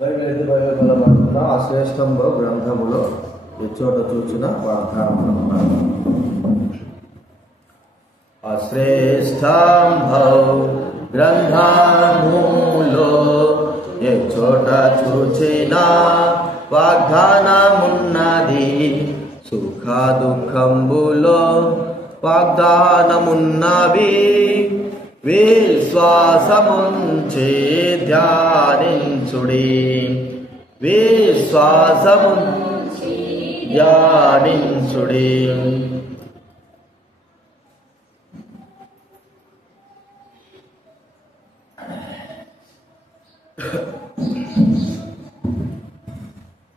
Bible ఆ శ్రేష్టంలో గ్రంథములో ఎచ్చోట చూచిన వాగ్దానం అశ్రేష్టంభో గ్రంథములో ఎచ్చోట చూచిన వాగ్దానమున్నది సుఖ దుఃఖంబులో వాగ్దానమున్నవి విశ్వాసముంచి ధ్యానించుడి విశ్వాసముంచి ధ్యానించుడి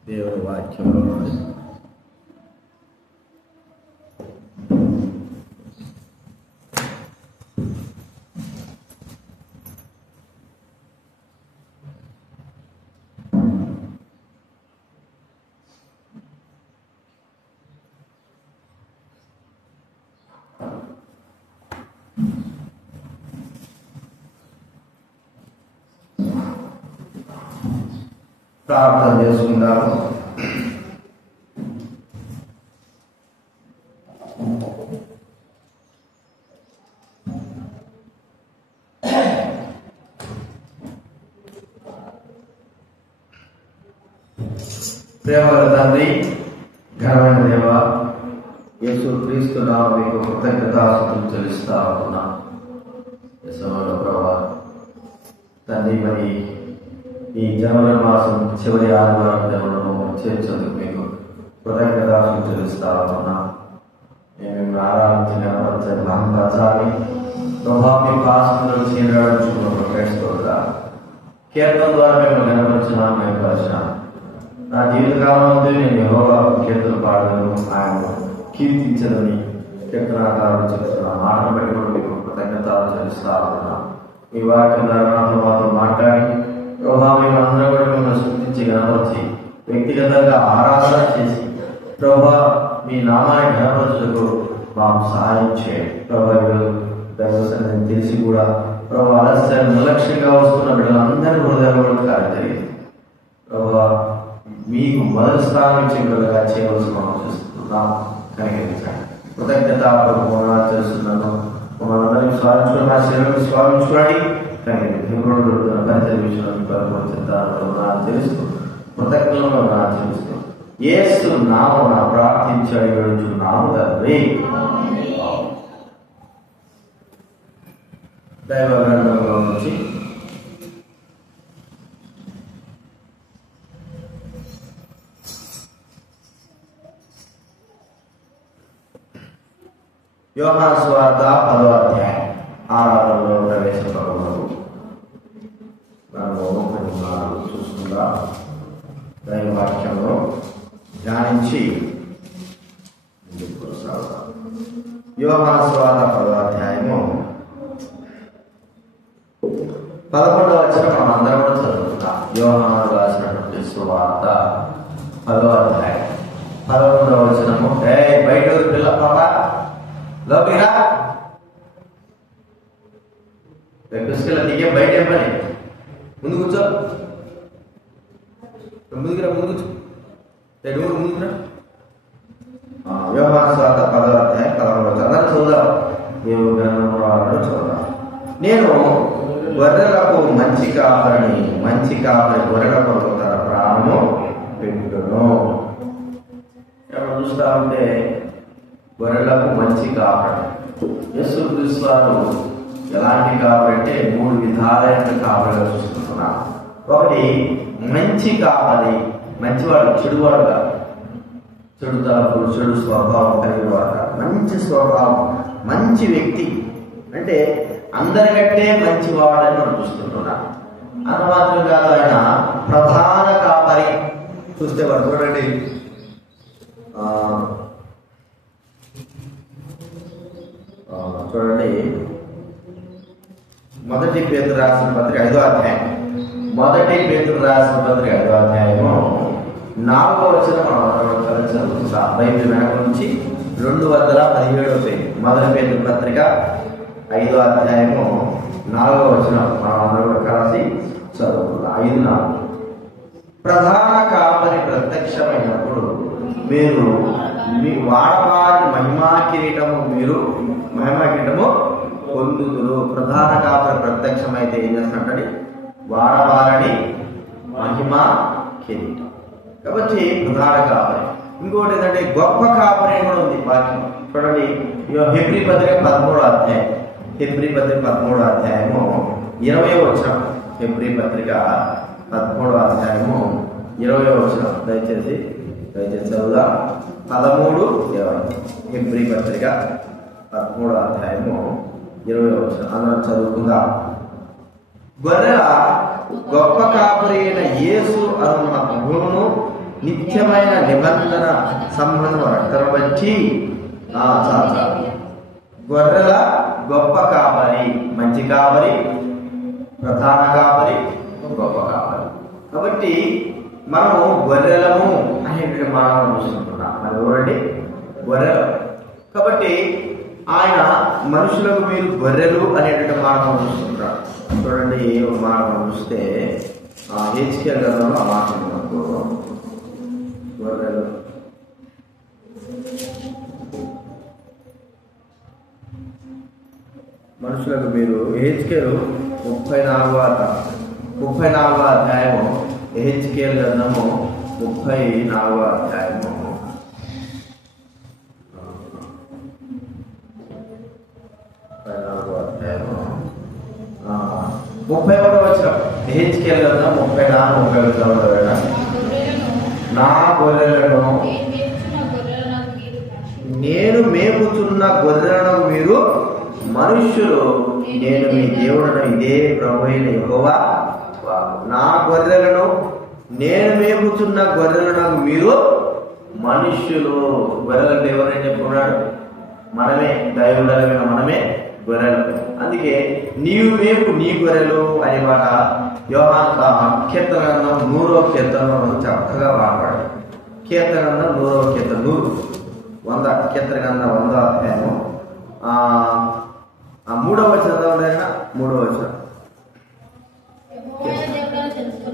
దేవుని వాక్యంలో ప్రార్థన చేసుకుందాము. ప్రేమగల తండ్రి, ఘనమైన దేవ, యేసు క్రీస్తు నామమున మీకు కృతజ్ఞతాస్తుతులు చెల్లిస్తా ఉన్నా. యెహోవా ప్రభువా తండ్రి, మరి ఈ జనవరి మాసం చివరి ఆదివారం దేవులను చేర్చేందుకు మీకు కృతజ్ఞతాస్తుతులు చెల్లిస్తా ఉన్నా. మేము ఆరాధించిన మహంపరచాలి ప్రభావి పాసంలో చేరడానికి ప్రయత్నిస్తూ కీర్తన ద్వారా మేము గణపరిచిన మేము పరిచిన నా జీవితకాలంలో నేను యెహోవా కీర్తన పాడను, ఆయన కీర్తించదని కీర్తనాకారులు చెప్తున్న మాటను బట్టి కూడా మీకు కృతజ్ఞతలు చెల్లిస్తా ఉన్నా. మీ వాక్యం ద్వారా నాతో మాతో మాట్లాడి ప్రభావ మేమందరం కూడా మిమ్మల్ని సృష్టించి గణపరిచి వ్యక్తిగతంగా ఆరాధన చేసి ప్రభా మీ నామాన్ని గణపరచుటకు మాకు సహాయం చేయండి. ప్రభావ దైవసన్ని తెలిసి కూడా ప్రభావ ఆలస్యం నిర్లక్ష్యంగా వస్తున్న బిడ్డలందరి హృదయంలో కార్యం జరిగింది. ప్రభావ మీకు మొదటి స్థానం ఇచ్చే బిడ్డలుగా చేయవలసి మనం చూస్తున్నాం. కనికరించండి. కృతజ్ఞత చేస్తున్నాను. మమ్మల్ని అందరినీ స్వామించుకుని మా శరీరాన్ని స్వామించుకోండి. కానీ దేవుడు దొరుకుతున్న పరిచయ విషయాన్ని తెలుస్తూ కృతజ్ఞతలు ఆచరిస్తూ యేసు నామమున ప్రార్థించి అడిగడుచున్నాము తండ్రి. దైవ గ్రంథంలో నుంచి యోహాను సువార్త 10వ అధ్యాయం ఆరాధనలో ప్రవేశపడము. మనము కొన్ని మాటలు చూసుకుందా దైవ వాక్యంలో ధ్యానించి ముందుకు కొనసాగుతాం. యోహాను సువార్త 10వ అధ్యాయము 11వ వచనం మనం అందరం కూడా చదువుకుందాం. యోహాను రాసినటువంటి సువార్త 10వ అధ్యాయం 11వ వచనము. బయట పిల్ల పాప లోపలిరా పుస్తకాలు దిగే బయట పని ముందు కూర్చో, ముందుకురా ముందు కూర్చో, ముందుకురా. యోహాను సువార్త 10వ అధ్యాయం 11వ వచనం అందరూ చదువుదాం. దేవుడు గ్రంథంలో చదువుదాం. నేను గొర్రెలకు మంచి కాపరిని, మంచి కాపరి గొర్రెల కొరకు తన ప్రాణము పెట్టును. ఎవరు చూస్తా ఉంటే గొర్రెలకు మంచి కాపరి యేసు క్రీస్తు వారు ఎలాంటి కాపరి అంటే 3 విధాలైన కాపరిగా చూసుకుంటున్నాం. ఒకటి మంచి కాపరి, మంచివాడు, చెడువాడు కాదు, చెడు తలపులు చెడు స్వభావం కలిగినవాడు, మంచి స్వభావం, మంచి వ్యక్తి అంటే అందరికంటే మంచివాడని మనం చూసుకుంటున్నాం. అన్న మాత్రం కాదు, ఆయన ప్రధాన కాపరి. చూస్తే వాడు చూడండి, చూడండి మొదటి పేతురు రాసిన పత్రిక 5వ అధ్యాయం, మొదటి పేతురు రాసిన పత్రిక 5వ అధ్యాయము 4వ వచనం మనం చదువుకుంటాం. బైబిల్ వెనక నుంచి 217వ పేజీ, మొదటి పేతురు పత్రిక 5వ అధ్యాయము 4వ వచనం మనం అందరూ కూడా కలిసి చదువుకుందాం. 5:4 ప్రధాన కాపరి ప్రత్యక్షమైనప్పుడు మీరు మీ వాడవారి మహిమా కిరీటము పొందుదురు. ప్రధాన కాపరి ప్రత్యక్షమైతే ఏం చేస్తాడంటే వాడవారని మహిమా కిరీటం. కాబట్టి ప్రధాన కాపరి. ఇంకోటి ఏంటంటే గొప్ప కాపరి కూడా ఉంది వాక్యం. చూడండి, హెబ్రీ పత్రిక 13వ అధ్యాయం, హెబ్రీ పత్రిక 13వ అధ్యాయము 20వ వచనం. హెబ్రీ పత్రిక 13వ అధ్యాయము 20వ వచనం. దయచేసి చదువుదా. 13:20. హెబ్రీ పత్రిక 13వ అధ్యాయము 20వ వచనం. అందరం చదువుకుందాం. గొర్రెల గొప్ప కాపరి అయిన యేసు అను మన ప్రభువును నిత్యమైన నిబంధన సంబంధం రక్తం బట్టి గొర్రెల గొప్ప కాపరి, మంచి కాపరి, ప్రధాన కాపరి, గొప్ప కాపరి. కాబట్టి మనము గొర్రెలము అనేటువంటి మానవం చూసుకుంటున్నాం. మరి ఎవరండి? గొర్రెలు. కాబట్టి ఆయన మనుషులకు మీరు గొర్రెలు అనేటువంటి మానవం చూసుకుంటారు. చూడండి, మానవం చూస్తే హెచ్కేల్ గ్రంథంలో ఆ మాట గొర్రెలు మనుషులకు మీరు హెచ్కేలు 34వ అధ్యాయము, హెచ్కేల్ గ్రంథము 34వ అధ్యాయము 31వ వచనం. హెచ్కేల్ గ్రంథం 34:31. నా గొర్రెలను నేను మేపుతున్న గొర్రెలను మీరు మనుష్యులు, నేను మీ దేవుడను, ఇదే ప్రభువైన యెహోవా. నా గొర్రెలను నేను మేపుతున్న గొర్రెలను మీరు మనుష్యులు. గొర్రెలను ఎవరైనా చెప్పుకున్నాడు? మనమే, దైవులమైన మనమే గొర్రెలు. అందుకే నీవు మేపు నీ గొర్రెలు అనే మాట యోహాను కీర్తన గ్రంథం 100వ కీర్తనలో చక్కగా వాడబడి. కీర్తన గ్రంథం 100వ కీర్తన 100 కీర్తన గ్రంథం 100వ అధ్యాయము 3వ వచనం. 3వ వచనం.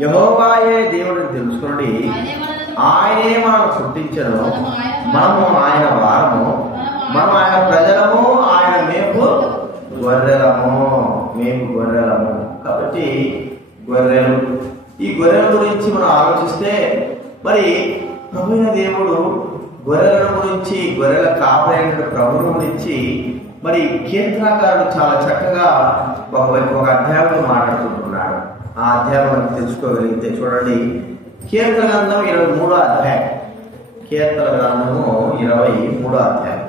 యెహోవాయే దేవుడిని తెలుసుకోండి, ఆయనే మనం పుట్టించను, మనము ఆయన వారము, మనం ఆయన ప్రజలము, ఆయన మేపు గొర్రెలము. కాబట్టి గొర్రెలు, ఈ గొర్రెల గురించి మనం ఆలోచిస్తే మరి ప్రభువైన దేవుడు గొర్రెల గురించి, గొర్రెల కాపరైన ప్రభువుని గురించి మరి కీర్తనకారుడు చాలా చక్కగా ఒక అధ్యాయంలో మాట్లాడుకుంటున్నాడు. ఆ అధ్యాయం మనం తెలుసుకోగలిగితే చూడండి, కీర్తన గ్రంథం 23వ అధ్యాయం, కీర్తన గ్రంథము 23వ అధ్యాయం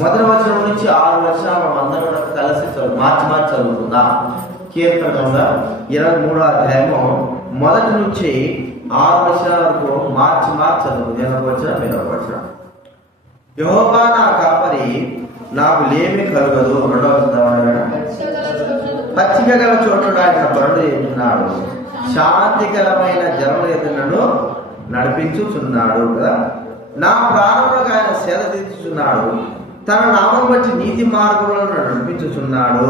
1వ వచనం నుంచి 6 వచనాలు మనం అందరం కలిసి మార్చి చదువుకుందాం. కీర్తన గ్రంథం 23వ అధ్యాయము 1 నుంచి 6 వచనాల వరకు మార్చి చదువుకుందాం. 1వ వచనం 2వ వచనం. యెహోవా నా కాపరి, నాకు లేమి కలుగదు. 2వ వచనం. పచ్చిక గల చోటు ఆయన బరుడు ఎత్తున్నాడు, శాంతికరమైన జలముల ఎదురును నడిపించుచున్నాడు కదా. నా ప్రాణములకు ఆయన సేద తీర్చుచున్నాడు, తన నామం బట్టి నీతి మార్గములను నడిపించుచున్నాడు.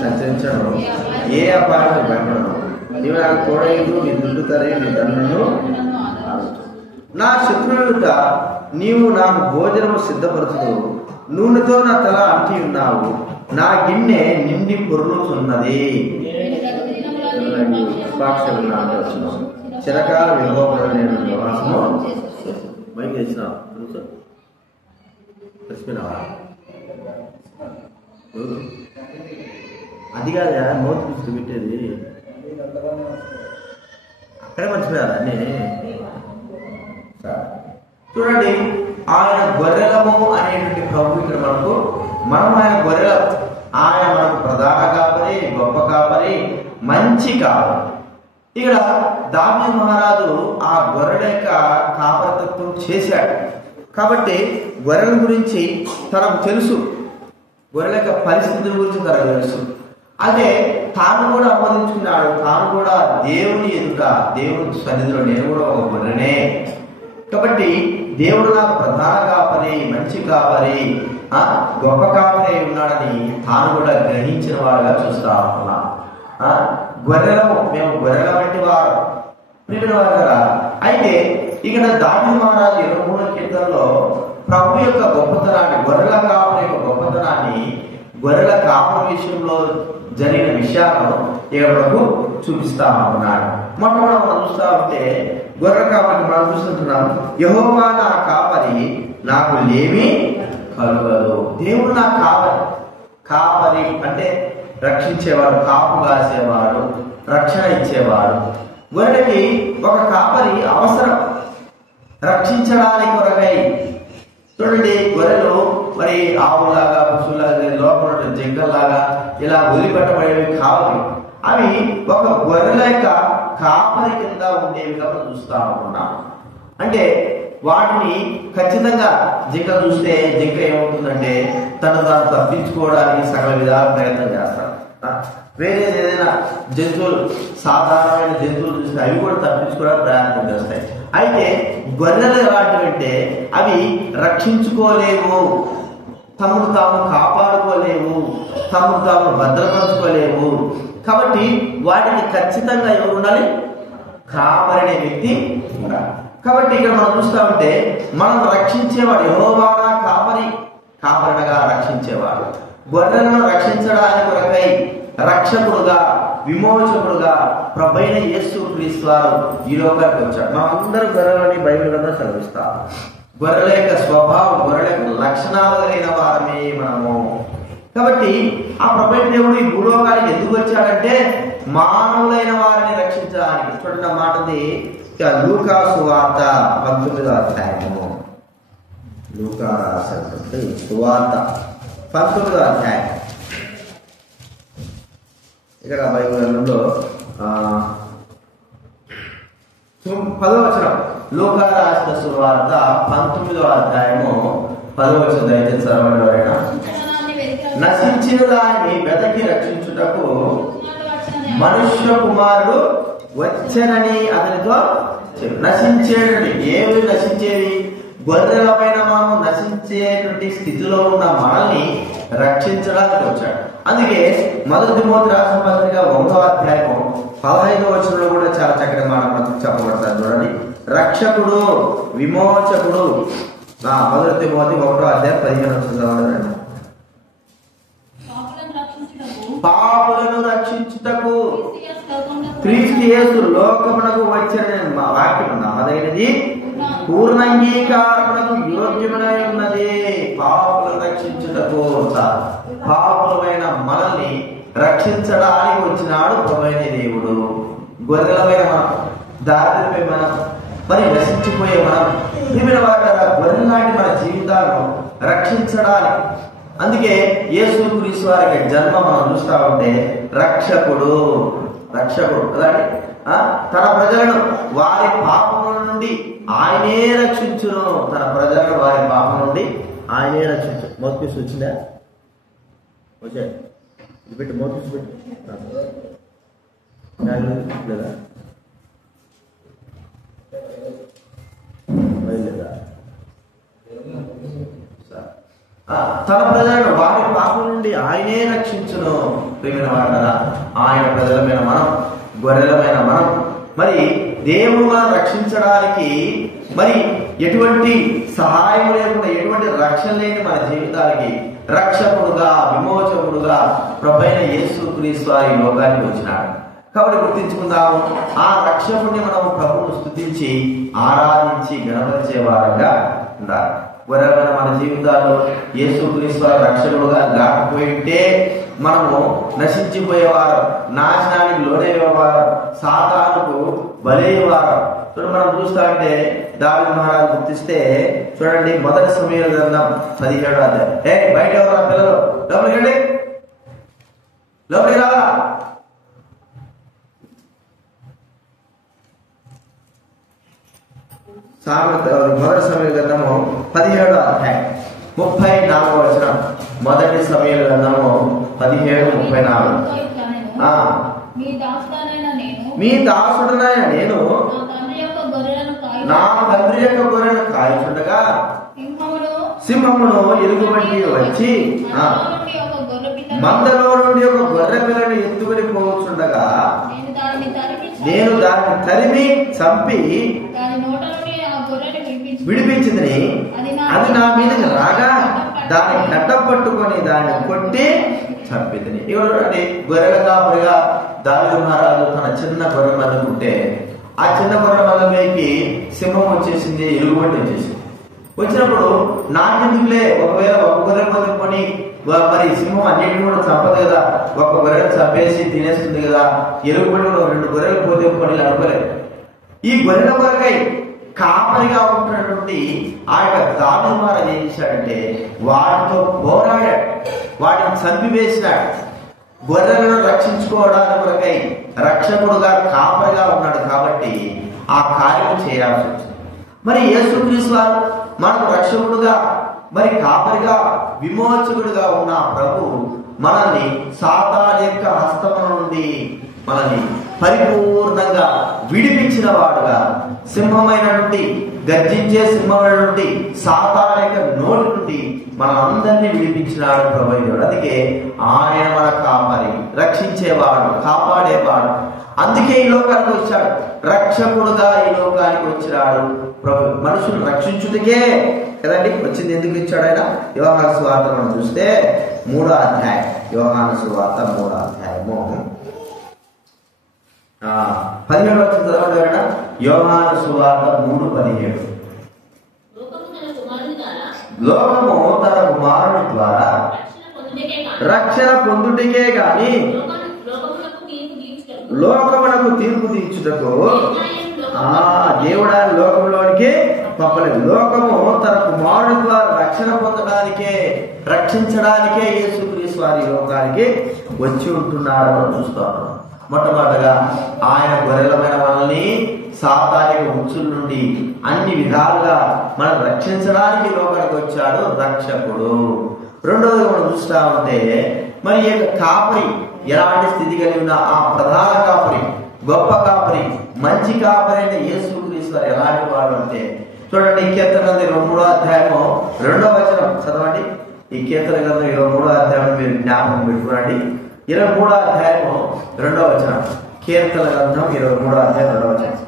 సంచరించను, ఏ అపాయం భయపడను. నీవు నాకు తోడైదు, నీ దుడ్డు తరే, నీ దండను. నా శత్రువులుట నీవు నాకు భోజనము సిద్ధపరచదు, నూనెతో నా తల అంటి ఉన్నావు, నా గిన్నె నిండి పొర్లుచున్నది. చిరకాల యెహోవా నేను నివాసము. మైకి తెచ్చినావు అది కాదా నోట్ పుస్తు పెట్టేది, అక్కడే మర్చిపోయారు అన్నీ. చూడండి, ఆయన గొర్రెలము అనేటువంటి ప్రభు ఇక్కడ మనం ఆయన గొర్రెల, ఆయన మనకు ప్రధాన కాపరి, గొప్ప కాపరి, మంచి కాపరి. ఇక్కడ దావీదు మహారాజు ఆ గొర్రెల యొక్క కాపరితత్వం చేశాడు. కాబట్టి గొర్రెల గురించి తనకు తెలుసు, గొర్రెల యొక్క పరిస్థితుల గురించి తనకు తెలుసు. అదే తాను కూడా ఆమోదించుకున్నాడు, తాను కూడా దేవుని ఎదుట, దేవుని సన్నిధిలో నేను కూడా ఒక గొర్రెనే. కాబట్టి దేవుడు నాకు ప్రధాన కాపరి, మంచి కాపరి, గొప్ప కాపరి ఉన్నాడని తాను కూడా గ్రహించిన వాడుగా చూస్తా ఉన్నాను. మేము గొర్రెల వంటి వారు ప్రియుల వారు కదా. అయితే ఇక్కడ దావీదు మహారాజు 23వ కీర్తనలో ప్రభు యొక్క గొప్పతనాన్ని, గొర్రెల కాపుల యొక్క గొప్పతనాన్ని, గొర్రెల కాపుల విషయంలో జరిగిన విషయాలను ఇక్కడ ప్రభు చూపిస్తా ఉన్నాడు. మొట్టమొదటి మనం చూస్తా ఉంటే గొర్రెల కాపరి మనం చూస్తుంటున్నాం. యెహోవా నా కాపరి, నాకు లేమి కలుగదు. దేవుడు నా కాపరి. కాపరి అంటే రక్షించేవాడు, కాపు కాసేవాడు, రక్షణ ఇచ్చేవాడు. గొర్రెలకి ఒక కాపరి అవసరం రక్షించడానికి కొరకై. చూడండి, గొర్రెలు మరి ఆవులాగా, పశువులాగా, లోపల జింకల్లాగా ఇలా వదిలిపెట్టబడేవి కావాలి. అవి ఒక గొర్రెల యొక్క కాపరి కింద ఉండేవిగా మనం చూస్తా ఉన్నాం. అంటే వాటిని ఖచ్చితంగా జింక చూస్తే జింక ఏమవుతుందంటే తాను తప్పించుకోవడానికి సకల విధాల ప్రయత్నం చేస్తాడు. వేరే ఏదైనా జంతువులు, సాధారణమైన జంతువులు చూస్తే అవి కూడా తప్పించుకోవడానికి ప్రయత్నం చేస్తాయి. అయితే గొర్రెలు ఎలాంటివంటే అవి రక్షించుకోలేవు, తమను తాము కాపాడుకోలేవు, తమను తాము భద్రపరచుకోలేవు. కాబట్టి వాటికి ఖచ్చితంగా ఎవరు ఉండాలి? కాపరనే వ్యక్తి ఉండాలి. కాబట్టి ఇక్కడ మనం చూస్తా ఉంటే మనం రక్షించేవాడు యెహోవా కాపరి, కాపరిగా రక్షించేవాడు. గొర్రెలను రక్షించడానికి కొరకై రక్షకుడుగా, విమోచకుడుగా ప్రభువైన యేసు క్రీస్తు వారు ఈ లోకానికి వచ్చాడు. మనం అందరూ గొర్రెలని బైబిల్ గ్రంథం చదివిస్తాం. గొర్రెల యొక్క స్వభావం, గొర్రెల యొక్క లక్షణాలు కలిగిన వారమే మనము. కాబట్టి ఆ ప్రభువైన దేవుడు ఈ భూలోకానికి ఎందుకు వచ్చాడంటే మానవులైన వారిని రక్షించడానికి. చూడండి ఆ మాటది లూకా సువార్త 19వ అధ్యాయము. లూకా రాసినటువంటి సువార్త 19వ అధ్యాయం. ఇక్కడ బైబిల్ గ్రంథంలో 10వ వచనం. లూకా రాసిన సువార్త 19వ అధ్యాయము 10వ వచనం. దయచేసి చదవండి ఎవరైనా. నశించిన దాన్ని వెతకి రక్షించుటకు మనుష్య కుమారుడు వచ్చనని అతనితో నశించేటువంటి. ఏమి నశించేది? గొర్రెలమైన మనము నశించేటువంటి స్థితిలో ఉన్న మనల్ని రక్షించడానికి వచ్చాడు. అందుకే 1 తిమోతి రాసిన పత్రిక 1వ అధ్యాయము 15వ వచనంలో కూడా చాలా చక్కటి మాట మనకు చెప్పబడతారు. చూడండి, రక్షకుడు, విమోచకుడు. 1 తిమోతి 1వ అధ్యాయం 15వ వచనం. పాపులను రక్షించుటకు క్రీస్తు యేసు లోకమునకు వచ్చిన వాక్యం నమ్మదైనది, పూర్ణంగీకారమునకు యోగ్యమునై ఉన్నది. పాపులను రక్షించుటకు, పాపులమైన మనల్ని రక్షించడానికి వచ్చినాడు ప్రభువైన దేవుడు. గొర్రెలమైన మనం, దారిద్ర్యపై మనం, మరి నశించిపోయే మనం, ప్రియమైన వారు గొర్రెల లాంటి మన జీవితాలను రక్షించడానికి. అందుకే యేసు క్రీస్తు వారికి జన్మ మనం చూస్తా ఉంటే రక్షకుడు, రక్షకుడు అలాంటి తన ప్రజలను వారి పాపముల నుండి ఆయనే రక్షించును. తన ప్రజలను వారి పాపం నుండి ఆయనే రక్షించు. మోతికి వచ్చిందా? వచ్చే ఇది పెట్టి మోతికి పెట్టి లేదా లేదా తన ప్రజలను వారి పాపం నుండి ఆయనే రక్షించును. ప్రియమైన వారు, ఆయన ప్రజలమైన మనం, గొర్రెలమైన మనం, మరి దేవుడు మనం రక్షించడానికి మరి ఎటువంటి సహాయం లేకుండా, ఎటువంటి రక్షణ లేని మన జీవితానికి రక్షకుడుగా, విమోచకుడుగా ప్రభువైన యేసు క్రీస్తు వారి లోకానికి వచ్చినాడు. కాబట్టి గుర్తించుకుందాము, ఆ రక్షకుడిని మనం ప్రభువును స్తుతించి ఆరాధించి గణపరిచే వారంగా ఉండాలి. గొర్రెలైన మన జీవితాల్లో యేసు క్రీస్తు వారి రక్షకుడుగా లేకపోయింటే మనము నశించిపోయేవారు, నాశనానికి లోనయ్యేవారు, సాతానుకు బలయ్యేవారు. చూడండి, మనం చూస్తా అంటే దావీదు మహారాజు గుర్తిస్తే చూడండి, 1 సమూయేలు గ్రంథం 17వ అధ్యాయం. బయట ఎవరు పిల్లలు? లోపలికి రండి, లోపలికి రావాలా? మొదటి సమూయేలు గ్రంథము 17వ అధ్యాయం 34వ వచనం. 1 సమూయేలు గ్రంథము 17:34. మీ దాసుడనైన నేను నా తండ్రి యొక్క గొర్రెలను కాయుచుండగా సింహమును ఎలుగుబంటి వచ్చి మందలో నుండి ఒక గొర్రె పిల్లను ఎత్తుకొని పోవచ్చుండగా తరిమి చంపి విడిపించింది. అది నా మీదకి రాగా దాన్ని గడ్డ పట్టుకొని దాన్ని కొట్టి చంపితిని. ఇవ్వండి, గొర్రెల కాపరిగా దావీదు మహారాజు తన చిన్న గొర్రె మంద ఉంటే ఆ చిన్న గొర్రె మంద మీదకి సింహం వచ్చేసింది, ఎలుగుబంటి వచ్చేసింది. వచ్చినప్పుడు నాకెందుకులే, ఒకవేళ ఒక గొర్రె మందుకొని మరి సింహం అన్నింటిని కూడా చంపదు కదా, ఒక గొర్రెను చంపేసి తినేస్తుంది కదా, ఎలుగుబంటి 2 గొర్రెలు పోతే పని అనుకోలేదు. ఈ గొర్రెల కొరకై కాపరిగా ఉంటున్నటువంటి ఆ యొక్క దావీదు మహారాజు ఏం చేశాడంటే వాటితో పోరాడాడు, వాటిని చంపివేసినాడు. గొర్రెలను రక్షించుకోవడానికి కొరకై రక్షకుడుగా కాపరిగా ఉన్నాడు కాబట్టి ఆ కార్యం చేయాల్సి వచ్చింది. మరి యేసుక్రీస్తు వారు మనకు రక్షకుడుగా మరి కాపరిగా విమోచకుడుగా ఉన్న ప్రభు మనల్ని సాతాను యొక్క హస్తము నుండి మనల్ని పరిపూర్ణంగా విడిపించిన వాడుగా, సింహమైనటువంటి గర్జించే సింహమైనటువంటి సాతాను యొక్క నోటి నుండి మనందరినీ విడిపించినాడు ప్రభు. అందుకే ఆయన మన కాపరి, రక్షించేవాడు, కాపాడేవాడు. అందుకే ఈ లోకానికి వచ్చాడు, రక్షకుడుగా ఈ లోకానికి వచ్చినాడు ప్రభు. మనుషులు రక్షించుటకే కదండి వచ్చింది. ఎందుకు ఇచ్చాడు ఆయన? యోహాను సువార్త మనం చూస్తే 3వ అధ్యాయం, యోహాను సువార్త 3వ అధ్యాయము 17వ వచనం చదవండి ఎవరైనా. యోహాను సువార్త 3:17. లోకము తన కుమారుని ద్వారా రక్షణ పొందుటకే గాని లోకమునకు తీర్పు తీర్చుటకు దేవుడు లోకంలోనికి పంపలేదు. లోకము తన కుమారుని ద్వారా రక్షణ పొందడానికే, రక్షించడానికే యేసుక్రీస్తు వారి లోకానికి వచ్చి ఉంటున్నాడు అని చూస్తాం. మొట్టమొదటిగా ఆయన గొర్రెలమైన మనల్ని సాతానిక ఉచ్చుల నుండి అన్ని విధాలుగా మనం రక్షించడానికి లోకానికి వచ్చాడు రక్షకుడు. రెండవది మనం చూస్తా ఉంటే మరి ఈ యొక్క కాపరి ఎలాంటి స్థితి కలిగి ఉన్న ఆ ప్రధాన కాపరి, గొప్ప కాపరి, మంచి కాపరి అయిన యేసుక్రీస్తు వారు ఎలాంటి వాడు అంటే చూడండి, కీర్తన గ్రంథం 23వ అధ్యాయము 2వ వచనం చదవండి. ఈ కీర్తన గ్రంథం 23వ అధ్యాయం మీరు జ్ఞాపకం పెట్టుకోండి. 23వ అధ్యాయము 2వ వచనం. కీర్తన గ్రంథం 23వ అధ్యాయం 2వ వచనం.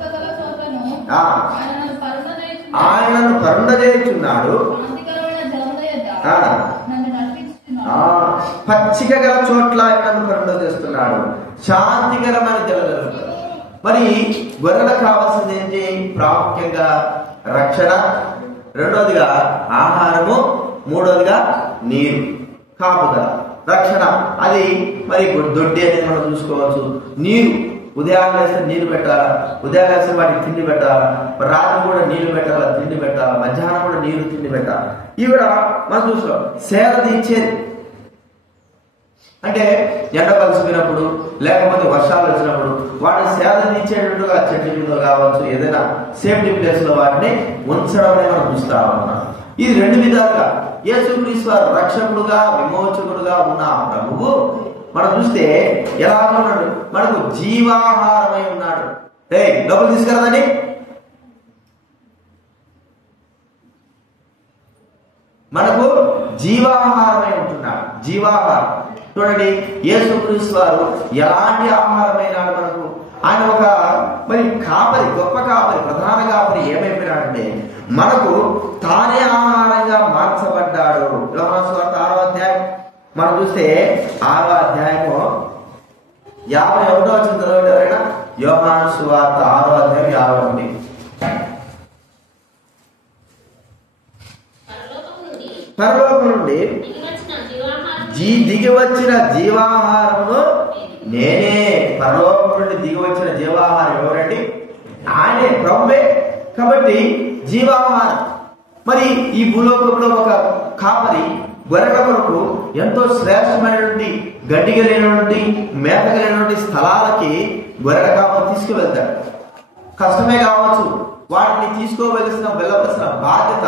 ఆయనను కరుణచేయుచున్నాడు, పచ్చిక గల చోట్ల ఆయనను కరుణ చేస్తున్నాడు, శాంతికరమైన జలగలు. మరి గొర్రెలకు కావాల్సింది ఏంటి? ప్రాముఖ్యంగా రక్షణ, రెండవదిగా ఆహారము, మూడవదిగా నీరు, కాపుదల. రక్షణ అది మరి దొడ్డి అనేది మనం చూసుకోవచ్చు. నీరు, ఉదయాన్నే వేస్తే నీళ్లు పెట్టాలా, ఉదయాన్నే వేస్తే వాటికి తిండి పెట్టాలా, రాత్రి కూడా నీళ్లు పెట్టాలా, తిండి పెట్టాలా, మధ్యాహ్నం కూడా నీళ్లు తిండి పెట్టాలి. ఇవి కూడా మనం చూస్తాం. సేద తీర్చేది అంటే ఎండ కలిసిపోయినప్పుడు లేకపోతే వర్షాలు వచ్చినప్పుడు వాటిని సేద తీర్చేటట్టుగా చెట్ల మీద కావచ్చు, ఏదైనా సేఫ్టీ ప్లేస్ లో వాటిని ఉంచడం అనేది మనం చూస్తా ఉన్నాం. ఇది 2 విధాలుగా యేసుక్రీస్తు వారు రక్షకుడుగా, విమోచకుడుగా ఉన్న ప్రభువు మనం చూస్తే ఎలా ఉన్నాడు? మనకు జీవాహారమై ఉన్నాడు. డబ్బులు తీసుకురాదని మనకు జీవాహారమై ఉంటున్నాడు. జీవాహారం చూడండి, యేసుక్రీస్తు వారు ఎలాంటి ఆహారమైనాడు మనకు? ఆయన ఒక మరి కాపరి, గొప్ప కాపరి, ప్రధాన కాపరి ఏమైపోయినాడంటే మనకు తానే ఆహారంగా మార్చబడ్డాడు. యోహాను సువార్త 6వ అధ్యాయం మనం చూస్తే 6వ అధ్యాయము 51వ వచనం చదవండి ఎవరైనా. యోహాను సువార్త 6వ అధ్యాయం 51. పరలోకం నుండి దిగి వచ్చిన జీవాహారమును నేనే. పరలోకం నుండి దిగి వచ్చిన జీవాహారం ఎవరండి? ఆయనే, ప్రభువే. కాబట్టి జీవాహారం. మరి ఈ భూలోకంలో ఒక కాపరి గొర్రెల కొరకు ఎంతో శ్రేష్టమైనటువంటి గడ్డి కలిగినటువంటి మేత కలిగినటువంటి స్థలాలకి గొర్రెల కాపరి తీసుకువెళ్తాడు. కష్టమే కావచ్చు, వాటిని వెళ్ళవలసిన బాధ్యత,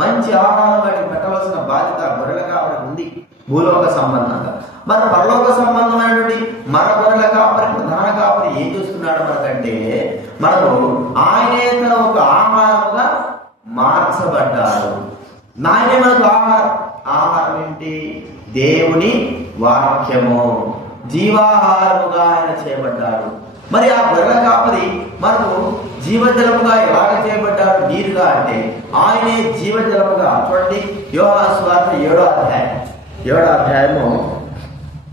మంచి ఆహారం వాటికి పెట్టవలసిన బాధ్యత గొర్రెల కాపరికి ఉంది భూలోక సంబంధంగా. మరి పరలోక సంబంధమైనటువంటి మన గొర్రెల కాపరి, ప్రధాన కాపరి ఏం చేస్తున్నాడు మనకంటే మనకు ఆయనే తన ఒక ఆహారముగా మార్చబడ్డాడు. నాయనే మనకు ఆహారం ఏంటి? దేవుని వాక్యము. జీవాహారముగా ఆయన చేయబడ్డాడు. మరి ఆ గొర్రెల కాపరి మనకు జీవజలముగా ఎలాగ చేయబడ్డాడు? నీరుగా అంటే ఆయనే జీవజలముగా. చూడండి, యోహాను సువార్త 7వ అధ్యాయం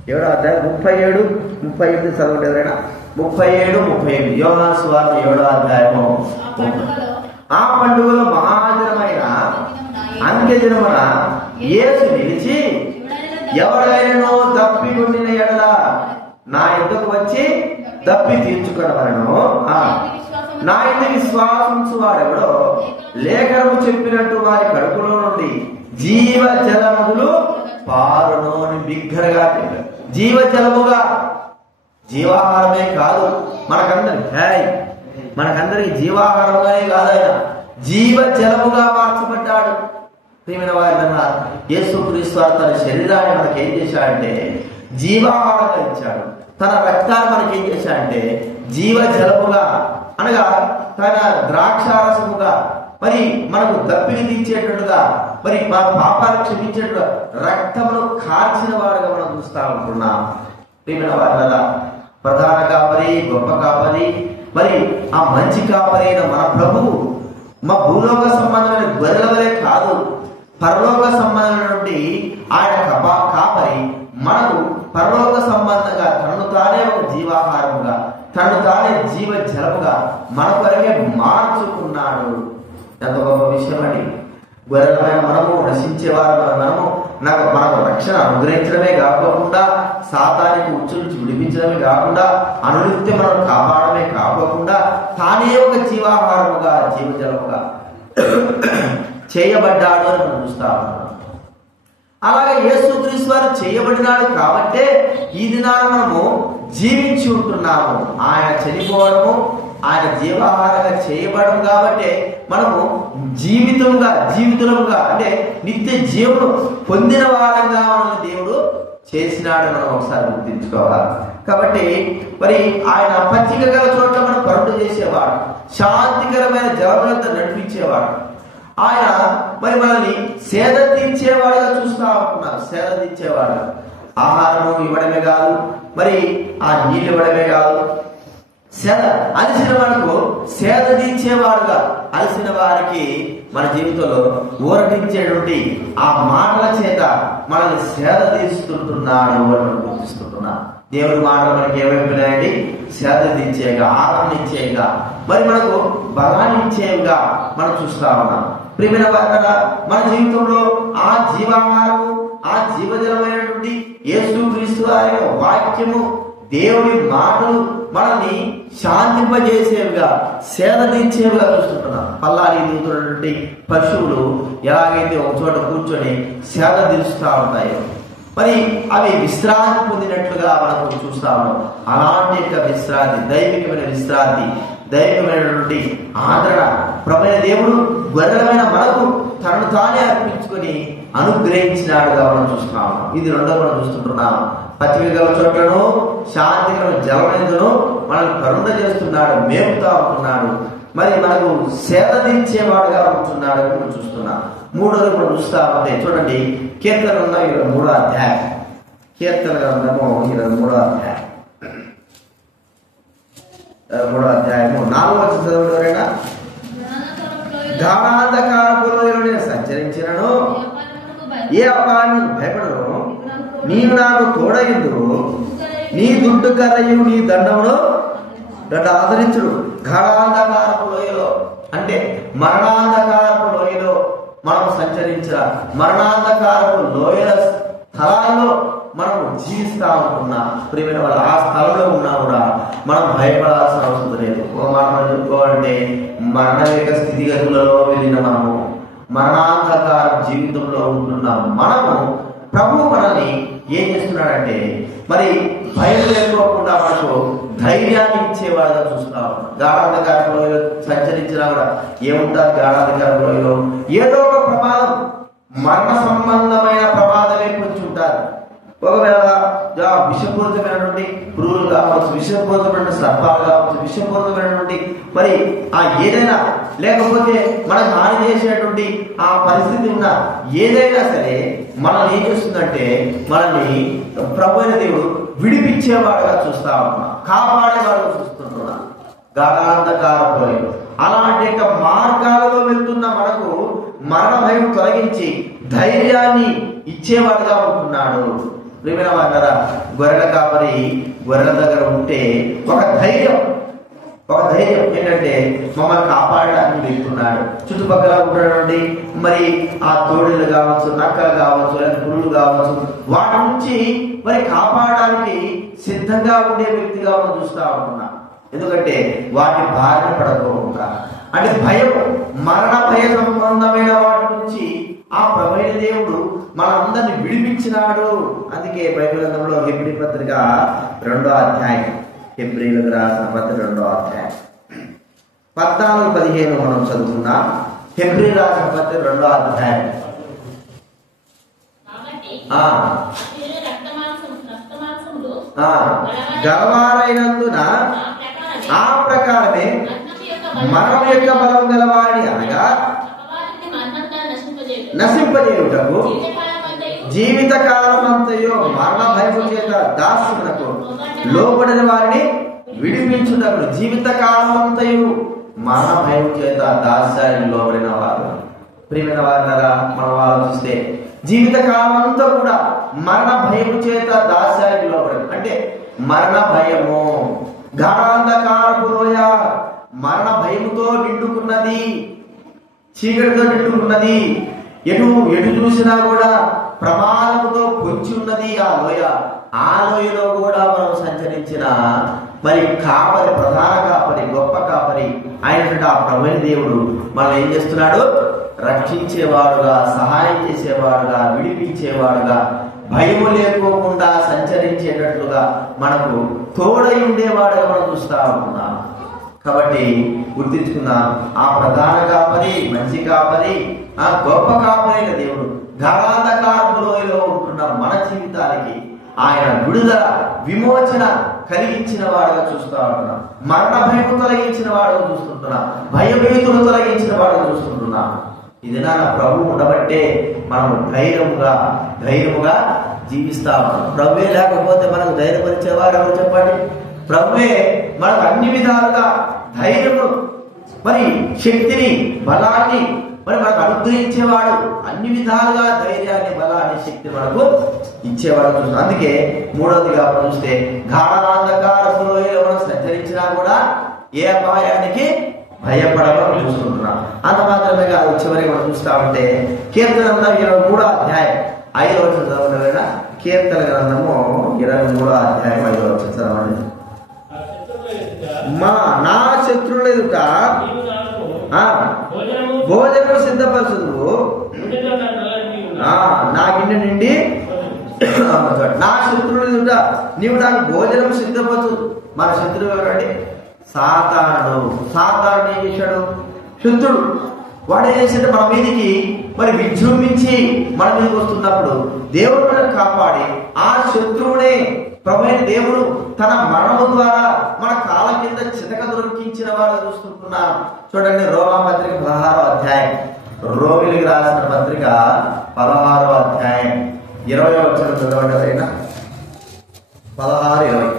37-38 చదవండి ఎవరైనా. 37-38 యోహాను సువార్త 7వ అధ్యాయము. ఆ పండుగలో మహాదినమైన అంత్యదినమున యేసు నిలిచి, ఎవరైనా దప్పికొండిన ఎడల నా యొద్దకు వచ్చి దప్పి తీర్చుకొనవలెను. నా యందు విశ్వాసించు వాడెవడో లేఖనము చెప్పినట్టు వారి కడుపులో నుండి జీవ జలములు పారును అని బిగ్గరగా చెప్పారు. జీవ జలముగా, జీవాహారమే కాదు మనకందరికి జీవాహారముగానే కాదు, ఆయన జీవ జలముగా మార్చబడ్డాడు. ప్రియమైన వారిన యేసుక్రీస్తు తన శరీరాన్ని మనకి ఏం చేశాడంటే జీవాహారంగా ఇచ్చాడు. తన రక్తాన్ని మనకి ఏం చేశాడంటే జీవ జలముగా, అనగా తన ద్రాక్షారసముగా, మరి మనకు దప్పిని తీర్చేటట్టుగా, మరి మన పాపాలు క్షమించేట్టుగా రక్తమును కార్చిన వాడుగా మనం చూస్తా ఉంటున్నాం. ప్రియమైన వారిన ప్రధాన కాపరి, గొప్ప కాపరి, మరి ఆ మంచి కాపరి అయిన మన ప్రభువు మా భూలోక సంబంధమైన గొర్రెల వలె కాదు, పరలోక సంబంధమైనటువంటి ఆయన కాపరి మనకు పరలోక సంబంధంగా తనను తానే ఒక జీవాహారముగా, తనను తానే జీవ జలముగా మన కొరకే మార్చుకున్నాడు. ఎంత గొప్ప విషయం అండి. గొర్రెలమైన మనము, నశించేవారు మనము, మనకు రక్షణ అనుగ్రహించడమే కాకుండా, సాతానికి ఉచ్చు నుంచి విడిపించడమే కాకుండా, అనునిత్యం మనం కాపాడమే కాకుండా, తానే ఒక జీవాహారముగా, జీవజలముగా చేయబడ్డాడు అని మనం చూస్తా ఉన్నాం. అలాగే యేసుక్రీస్తు వారు చేయబడినాడు కాబట్టే ఈ దినాన మనము జీవించి ఉంటున్నాము. ఆయన చనిపోవడము, ఆయన జీవాహారంగా చేయబడడం కాబట్టి మనము జీవితముగా అంటే నిత్య జీవుడు పొందిన వారంగా మనల్ని దేవుడు చేసినాడు. మనం ఒకసారి గుర్తించుకోవాలి. కాబట్టి మరి ఆయన పచ్చిక గల చోట్ల మనం పరుడు చేసేవాడు, శాంతికరమైన జలములతో నడిపించేవాడు. ఆయన మరి మనల్ని సేద తీర్చేవాడుగా చూస్తా ఉంటున్నారు. సేద తీర్చేవాడు, ఆహారము ఇవ్వడమే కాదు, మరి ఆ నీళ్ళు ఇవ్వడమే కాదు, అలసిన వాడుకు సేద తీర్చేవాడుగా, అలసిన వారికి మన జీవితంలో ఊరటించేటువంటి ఆ మాటల చేత మనల్ని సేద తీరుస్తుంటున్నాడు అని మనం గుర్తిస్తుంటున్నాం. దేవుడి మాటలు మనకి ఏమైపోయినాయండి? సేద తీర్చేగా, ఆనందం ఇచ్చేగా, మరి మనకు బలాన్ని ఇచ్చేవిగా మనం చూస్తా ఉన్నాం. ప్రియమైన వారలారా, మన జీవితంలో ఆ జీవాహారము, ఆ జీవజలమైనటువంటి యేసుక్రీస్తు ఆయన వాక్యము, దేవుడి మాటలు మనల్ని శాంతింపజేసేవిగా, సేద తీర్చేవిగా చూస్తుంటున్నాం. పల్లాలి దిగుతున్నటువంటి పశువులు ఎలాగైతే ఒక చోట కూర్చొని సేద తీరుస్తూ ఉంటాయో, మరి అవి విశ్రాంతి పొందినట్లుగా మనకు చూస్తా ఉన్నాం. అలాంటి యొక్క విశ్రాంతి, దైవికమైన విశ్రాంతి, దైవికమైనటువంటి ఆదరణ ప్రభువైన దేవుడు గొర్రెలమైన మనకు తనను తానే అర్పించుకొని అనుగ్రహించినాడుగా మనం చూస్తా ఉన్నాం. ఇది రెండో మనం చూస్తుంటున్నాం. పచ్చిక గల చోట్లను, శాంతికరమైన జలమేందును మనల్ని కరుణ చేస్తున్నాడు, మేపుతా ఉంటున్నాడు, మరి మనకు సేద తీర్చేవాడుగా ఉంటున్నాడు మనం చూస్తున్నాం. మూడోది మనం చూస్తా ఉంటే చూడండి, కీర్తన గ్రంథం 23వ అధ్యాయం. కీర్తన గ్రంథము 23వ అధ్యాయం 3వ అధ్యాయము 4వ వచనం చదవడమేనా? గాఢాంధకారపు లోయలో సంచరించినను ఏ అపాయానికి భయపడను, నీవు నాకు తోడయుందువు, నీ దుడ్డు కర్రయు నీ దండమును నన్ను ఆదరించుడు. గాఢాంధకారపు లోయలో అంటే మరణాంధకారపు లోయలో మనం సంచరించిన మరణాంధకారపు లోయల స్థలాల్లో మనం జీవిస్తా ఉంటున్నాం. ప్రియమైన వాళ్ళు ఆ స్థలంలో ఉన్నా కూడా మనం భయపడాల్సిన అవసరం లేదు. ఒక మాట మనం చెప్పుకోవాలంటే, మరణవేక స్థితిగతులలో వెళ్ళిన మనము, మరణాంధకార జీవితంలో ఉంటున్నాం మనము, ప్రభు మనల్ని ఏం చేస్తున్నాడంటే మరి భయం లేకపోకుండా మనకు ధైర్యాన్ని ఇచ్చేవాడుగా చూస్తా ఉన్నాం. గాఢాంధకార లోయలో సంచరించినా కూడా ఏముంటారు? గాఢాంధకార లోయలో ఏదో ఒక ప్రమాదం, మరణ సంబంధమైన ప్రమాదమే పొంచి ఉంటారు. ఒకవేళ విషపూరితమైనటువంటి పురుగులు కావచ్చు, విషపూరితమైన సర్పాలు కావచ్చు, విషపూరితమైనటువంటి మరి ఆ ఏదైనా, లేకపోతే మనకు హాని చేసేటువంటి ఆ పరిస్థితి ఉన్న ఏదైనా సరే మనల్ని ఏం చేస్తుందంటే మనల్ని ప్రభు అయిన దేవుడు విడిపించేవాడుగా చూస్తా ఉన్నాం, కాపాడేవాడుగా చూస్తుంటున్నాం. గాఢాంధకారంలో అలాంటి మార్గాలలో వెళ్తున్న మనకు మరణ భయం తొలగించి ధైర్యాన్ని ఇచ్చేవాడుగా ఉంటున్నాడు. ప్రియమైన వారా, గొర్రెల కాపరి గొర్రెల దగ్గర ఉంటే ఒక ధైర్యం ఏంటంటే మమ్మల్ని కాపాడడానికి వెళ్తున్నాడు. చుట్టుపక్కల ఉన్నటువంటి మరి ఆ తోడులు కావచ్చు, నక్కలు కావచ్చు, లేదా పురులు కావచ్చు, వాటి నుంచి మరి కాపాడడానికి సిద్ధంగా ఉండే వ్యక్తిగా మనం చూస్తా ఉంటున్నాం. ఎందుకంటే వాటి బారిన పడకోకుండా, అంటే భయం, మరణ భయ సంబంధమైన వాటి నుంచి ఆ ప్రభువైన దేవుడు మనందరినీ విడిపించినాడు. అందుకే బైబిల్ గ్రంథంలో హెబ్రీ పత్రిక 2వ అధ్యాయం, హెబ్రీలకు రాసిన పత్రిక 2వ అధ్యాయం 14-15 మనం చదువుకున్నాం. హెబ్రీ రాసిన పత్రిక 2వ అధ్యాయం. గలవారైనందున ఆ ప్రకారమే మరణం యొక్క బలం గలవాడి అనగా నశింపజేయుటకు జీవితకాలం అంతయో మరణ భయము చేత దాస్యమునకు లోబడిన వారిని విడిపించుటకు. జీవితకాలం అంతయు మరణ భయం చేత దాస్యానికి లోబడిన వారు. ప్రియమైన వారులారా, మనం ఆలోచిస్తే జీవితకాలం అంతా కూడా మరణ భయము చేత దాస్యానికి లోబడి, అంటే మరణ భయము, గాఢాంధకారపు లోయ మరణ భయముతో నిండుకున్నది, చీకటితో నిండుకున్నది. ఎటు చూసినా కూడా ప్రమాదముతో పొంచి ఉన్నది ఆ లోయ. ఆ లోయలో కూడా మనం సంచరించిన మరి కాపరి, ప్రధాన కాపరి, గొప్ప కాపరి అయినటువంటి ఆ ప్రభువైన దేవుడు మనం ఏం చేస్తున్నాడు? రక్షించేవాడుగా, సహాయం చేసేవాడుగా, విడిపించేవాడుగా, భయము లేకోకుండా సంచరించేటట్లుగా మనకు తోడై ఉండేవాడుగా మనం చూస్తా ఉంటున్నాం. కాబట్టి గుర్తించుకుందాం, ఆ ప్రధాన కాపరి, మంచి కాపరి, ఆ గొప్ప కాపరి అయిన దేవుడు గాఢాంధకారపు లోయలో ఉంటున్న మన జీవితానికి ఆయన విడుదల, విమోచన కలిగించిన వాడుగా చూస్తూ ఉంటున్నాం. మరణ భయము తొలగించిన వాడుగా చూస్తుంటున్నాం. భయభీతులు తొలగించిన వాడుగా చూస్తుంటున్నాం. ఇది నా ప్రభు ఉండబట్టే మనం ధైర్యముగా జీవిస్తా ఉన్నాం. ప్రభువే లేకపోతే మనకు ధైర్యపరిచేవాడు ఎవరు చెప్పండి? ప్రభువే మనకు అన్ని విధాలుగా ధైర్యము, మరి శక్తిని, బలాన్ని మరి మనకు అనుగ్రహించేవాడు. అన్ని విధాలుగా ధైర్యాన్ని, బలాన్ని, శక్తి మనకు ఇచ్చేవాడు. అందుకే మూడవదిగా చూస్తే గాఢాంధకారపు లోయలో మనం సంచరించినా కూడా ఏ అపాయానికి భయపడమని చూసుకుంటున్నాం. అంత మాత్రమే కాదు, చివరికి మనం చూస్తా ఉంటే కీర్తన 23వ అధ్యాయం 5వ వచనం చదవడం. కీర్తన గ్రంథము 23వ అధ్యాయం 5వ వచనం చదవండి. నా శత్రువుల ఎదుట భోజనం సిద్ధపరచుదువు, నా గిన్నె నిండి, నా శత్రువుల ఎదుట నీవు నాకు భోజనం సిద్ధపరచు. మన శత్రువు ఎవరండి? సాతానుడు. సాతానుడు ఏం చేశాడు? శత్రుడు. వాడు ఏం చేశాడు? మన మీదికి మరి విజృంభించి మన మీదకి వస్తున్నప్పుడు దేవుడు మనల్ని కాపాడి ఆ శత్రువునే ప్రభువైన దేవుడు తన మరణము ద్వారా మన కాళ్ళ కింద చితక దొరికించిన వాడు చూస్తుంటున్నాం. చూడండి, రోమా పత్రిక 16వ అధ్యాయం, రోమిలికి రాసిన పత్రిక 16వ అధ్యాయం 20వ వచనం చదవండి. ఎవరైనా 16:20.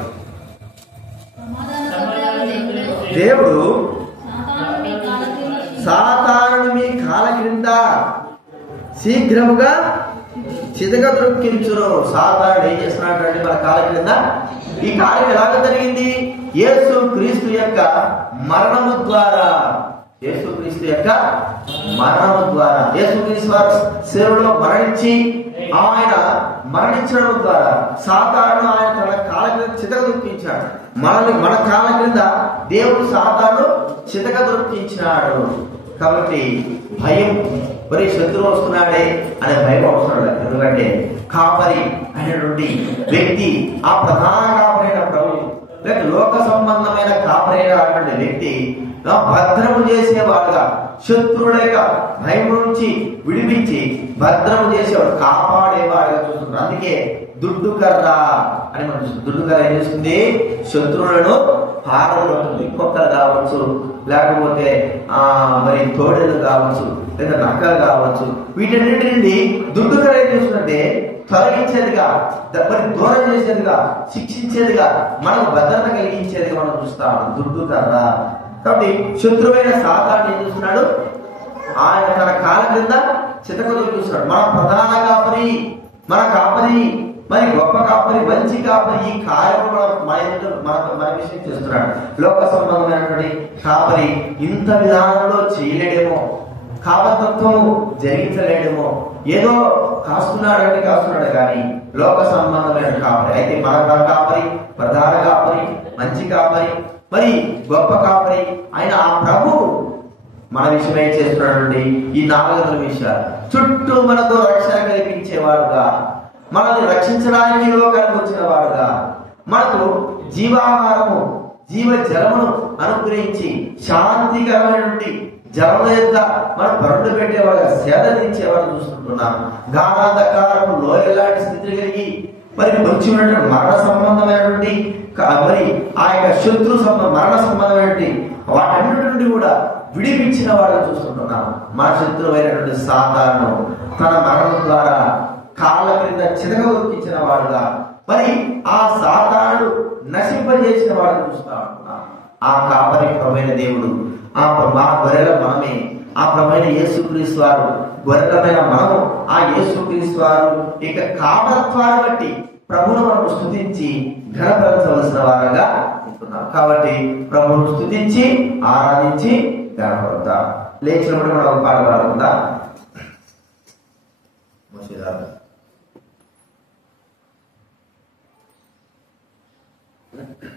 దేవుడు సాతానుడు మీ కాళ్ళ క్రింద శీఘ్రముగా చితక దొరికించును. సాతానుడు ఏం చేస్తున్నాడు? మన కాళ్ళ క్రింద. ఈ కార్యం ఎలాగ జరిగింది? యేసు క్రీస్తు యొక్క మరణము ద్వారా. యేసుక్రీస్తు యొక్క మరణము ద్వారా, యేసుక్రీస్తు వారు శిలువలో మరణించి ఆయన మరణించడం ద్వారా సాతానుడు ఆయన తన కాళ్ళ క్రింద చితక దొరికించాడు. మన కాళ్ళ క్రింద దేవుడు సాతానుడు చితక దొరికించినాడు. కాబట్టి భయం, మరి శత్రువు వస్తున్నాడే అనే భయం అవసరం లేదు. ఎందుకంటే కాపరి అయినటువంటి వ్యక్తి, ఆ ప్రధాన కాపరి అయిన ప్రభు, లేక లోక సంబంధమైన కాపరి అయినటువంటి వ్యక్తి భద్రము చేసేవాడుగా, శత్రువుల యొక్క భయం నుంచి విడిపించి భద్రము చేసేవాడు, కాపాడేవాడుగా చూస్తున్నారు. అందుకే దుడ్డు కర్ర అని మనం చూస్తాం. దుడ్డు కర్ర ఏం చేస్తుంది? శత్రువులను హారలు ఉంటుంది, కుక్కలు కావచ్చు, లేకపోతే మరి తోడేలు కావచ్చు, లేదా నక్కలు కావచ్చు. వీటన్నిటి నుండి దుడ్డుకర ఏం చేస్తుందంటే తొలగించేదిగా, మరి దూరం చేసేదిగా, శిక్షించేదిగా, మనకు భద్రత కలిగించేదిగా మనం చూస్తాం దుడ్డు కర్ర. కాబట్టి శత్రువైన సాతాను ఏం చేస్తున్నాడు, ఆయన తన కాళ్ళ క్రింద చితకలు చూస్తున్నాడు. మన ప్రధాన కాపరి, మన కాపరి, మరి గొప్ప కాపరి, మంచి కాపరి, ఈ కార్యము మన విషయం చేస్తున్నాడు. లోక సంబంధమైనటువంటి కాపరి ఇంత విధానంలో చేయలేడేమో, కాపతత్వము జరిగించలేడేమో, ఏదో కాస్తున్నాడు కానీ లోక సంబంధమైన కాపరి అయితే మన కాపరి, ప్రధాన కాపరి, మంచి కాపరి, మరి గొప్ప కాపరి ఆయన ఆ ప్రభు మన విషయం ఏం చేస్తున్నాడండి, ఈ 4 విషయాలు చుట్టూ మనకు రక్షణ కల్పించేవాడుగా, మనల్ని రక్షించడానికి లోకానికి వచ్చిన వాడుగా, మనకు జీవాహారము, జీవ జలమును అనుగ్రహించి శాంతికరమైనటువంటి జలముల యొక్క మన పరుడు పెట్టేవాడుగా, సేద తీర్చేవాడు చూస్తుంటున్నాం. గాఢాంధకారము లోయలాంటి స్థితి కలిగి మరి వచ్చి ఉన్నటువంటి మరణ సంబంధమైనటువంటి మరి ఆ యొక్క శత్రు మరణ సంబంధమైనటువంటి వాటన్నిటి నుండి కూడా విడిపించిన వాడు చూస్తుంటున్నాం. మన శత్రువైనటువంటి సాతాను తన మరణం ద్వారా కాళ్ళ క్రింద చితకవెక్కించిన వాడుగా, మరి ఆ సాతాను నశింపజేసిన వాడు చూస్తా ఉంటున్నాం. ఆ కాపరి ప్రమైన దేవుడు, మా గొర్రెల మనమే, ఆ ప్రమైన యేసుక్రీస్తు వారు గొర్రెలమైన మనము, ఆ యేసుక్రీస్తు వారు ఇక కాపరత్వాన్ని బట్టి ప్రభువును మనం స్తుతించి ఘనపరచవలసిన వారుగా ఉంటున్నాం. కాబట్టి ప్రభువును స్తుతించి ఆరాధించి ఘనపడతాం. లేచినప్పుడు మనం ఒక పాట పాడుకుందా. Thank you.